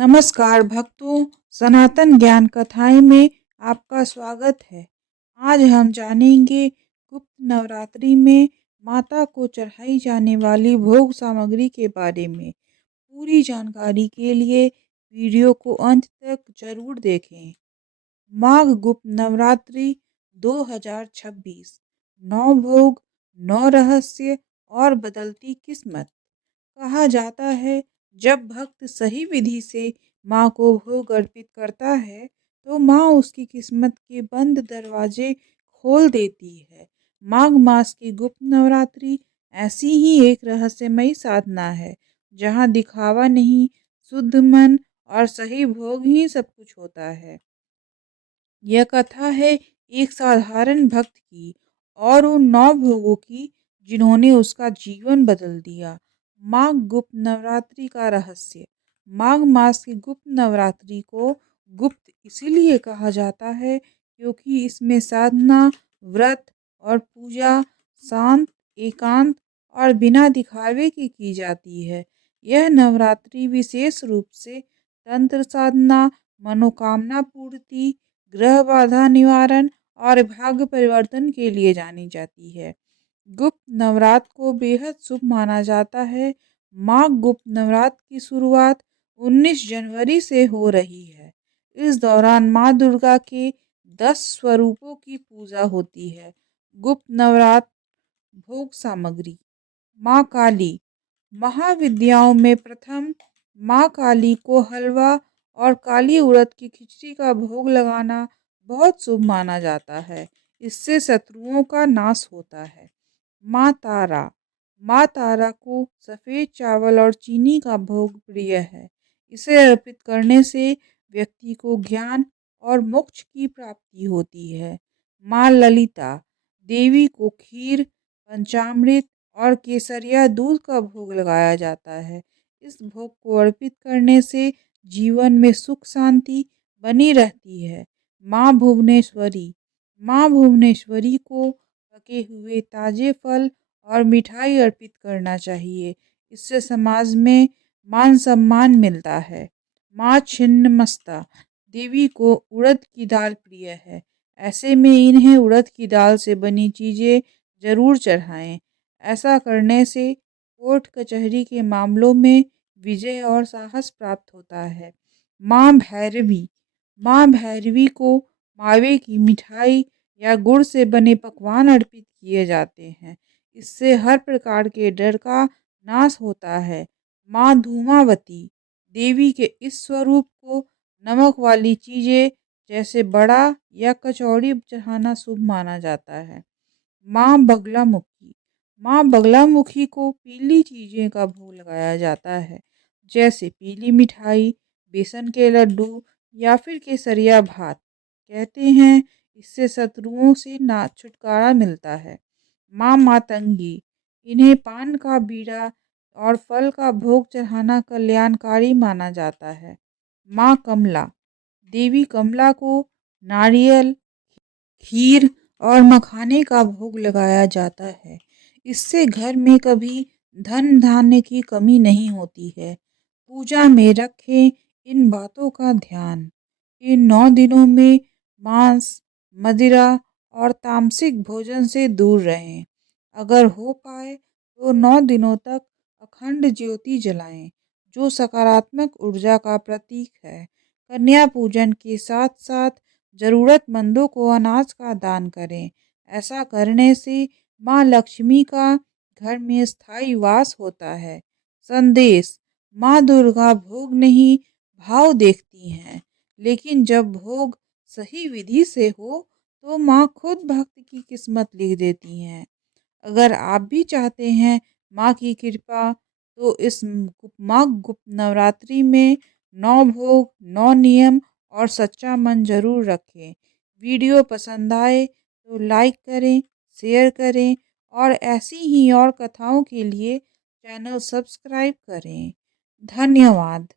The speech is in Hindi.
नमस्कार भक्तों, सनातन ज्ञान कथाएं में आपका स्वागत है। आज हम जानेंगे गुप्त नवरात्रि में माता को चढ़ाई जाने वाली भोग सामग्री के बारे में। पूरी जानकारी के लिए वीडियो को अंत तक जरूर देखें। माघ गुप्त नवरात्रि 2026 नौ भोग, नौ रहस्य और बदलती किस्मत। कहा जाता है जब भक्त सही विधि से माँ को भोग अर्पित करता है तो माँ उसकी किस्मत के बंद दरवाजे खोल देती है। माघ मास की गुप्त नवरात्रि ऐसी ही एक रहस्यमयी साधना है जहाँ दिखावा नहीं, शुद्ध मन और सही भोग ही सब कुछ होता है। यह कथा है एक साधारण भक्त की और उन 9 भोगों की जिन्होंने उसका जीवन बदल दिया। माघ गुप्त नवरात्रि का रहस्य। माघ मास की गुप्त नवरात्रि को गुप्त इसीलिए कहा जाता है क्योंकि इसमें साधना, व्रत और पूजा शांत, एकांत और बिना दिखावे की जाती है। यह नवरात्रि विशेष रूप से तंत्र साधना, मनोकामना पूर्ति, ग्रह बाधा निवारण और भाग्य परिवर्तन के लिए जानी जाती है। गुप्त नवरात्र को बेहद शुभ माना जाता है। माघ गुप्त नवरात्र की शुरुआत 19 जनवरी से हो रही है। इस दौरान माँ दुर्गा के 10 स्वरूपों की पूजा होती है। गुप्त नवरात्र भोग सामग्री। माँ काली। महाविद्याओं में प्रथम माँ काली को हलवा और काली उड़द की खिचड़ी का भोग लगाना बहुत शुभ माना जाता है। इससे शत्रुओं का नाश होता है। माँ तारा। माँ तारा को सफ़ेद चावल और चीनी का भोग प्रिय है। इसे अर्पित करने से व्यक्ति को ज्ञान और मोक्ष की प्राप्ति होती है। माँ ललिता। देवी को खीर, पंचामृत और केसरिया दूध का भोग लगाया जाता है। इस भोग को अर्पित करने से जीवन में सुख शांति बनी रहती है। माँ भुवनेश्वरी। माँ भुवनेश्वरी को पके हुए ताजे फल और मिठाई अर्पित करना चाहिए। इससे समाज में मान सम्मान मिलता है। माँ छिन्नमस्ता। देवी को उड़द की दाल प्रिय है। ऐसे में इन्हें उड़द की दाल से बनी चीज़ें जरूर चढ़ाएं। ऐसा करने से कोर्ट कचहरी के मामलों में विजय और साहस प्राप्त होता है। माँ भैरवी। माँ भैरवी को मावे की मिठाई या गुड़ से बने पकवान अर्पित किए जाते हैं। इससे हर प्रकार के डर का नाश होता है। माँ धूमावती। देवी के इस स्वरूप को नमक वाली चीज़ें जैसे बड़ा या कचौड़ी चढ़ाना शुभ माना जाता है। माँ बगलामुखी। माँ बगलामुखी को पीली चीज़ें का भोग लगाया जाता है जैसे पीली मिठाई, बेसन के लड्डू या फिर केसरिया भात। कहते हैं इससे शत्रुओं से ना छुटकारा मिलता है। माँ मातंगी। इन्हें पान का बीड़ा और फल का भोग चढ़ाना कल्याणकारी माना जाता है। माँ कमला। देवी कमला को नारियल, खीर और मखाने का भोग लगाया जाता है। इससे घर में कभी धन धान्य की कमी नहीं होती है। पूजा में रखें इन बातों का ध्यान। इन 9 दिनों में मांस, मदिरा और तामसिक भोजन से दूर रहें। अगर हो पाए तो 9 दिनों तक अखंड ज्योति जलाएं, जो सकारात्मक ऊर्जा का प्रतीक है। कन्या पूजन के साथ साथ जरूरतमंदों को अनाज का दान करें। ऐसा करने से माँ लक्ष्मी का घर में स्थायी वास होता है। संदेश। माँ दुर्गा भोग नहीं, भाव देखती हैं, लेकिन जब भोग सही विधि से हो तो माँ खुद भक्त की किस्मत लिख देती हैं। अगर आप भी चाहते हैं माँ की कृपा तो इस माँ गुप्त नवरात्रि में 9 भोग, 9 नियम और सच्चा मन जरूर रखें। वीडियो पसंद आए तो लाइक करें, शेयर करें और ऐसी ही और कथाओं के लिए चैनल सब्सक्राइब करें। धन्यवाद।